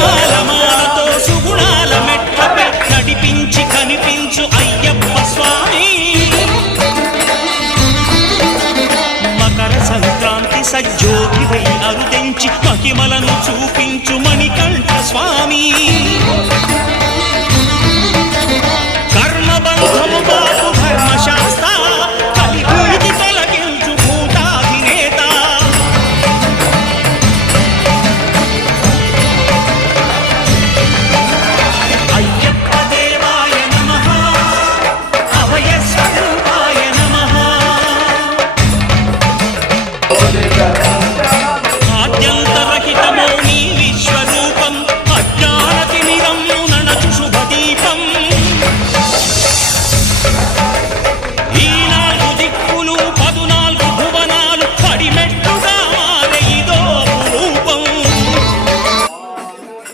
నియమాల మాలతో సుగుణాల మెట్లపై నడిపించి కనిపించు అయ్యప్ప స్వామి మకర సంక్రాంతి సజ్జోగివై అరుదించి మహిమలను చూపించు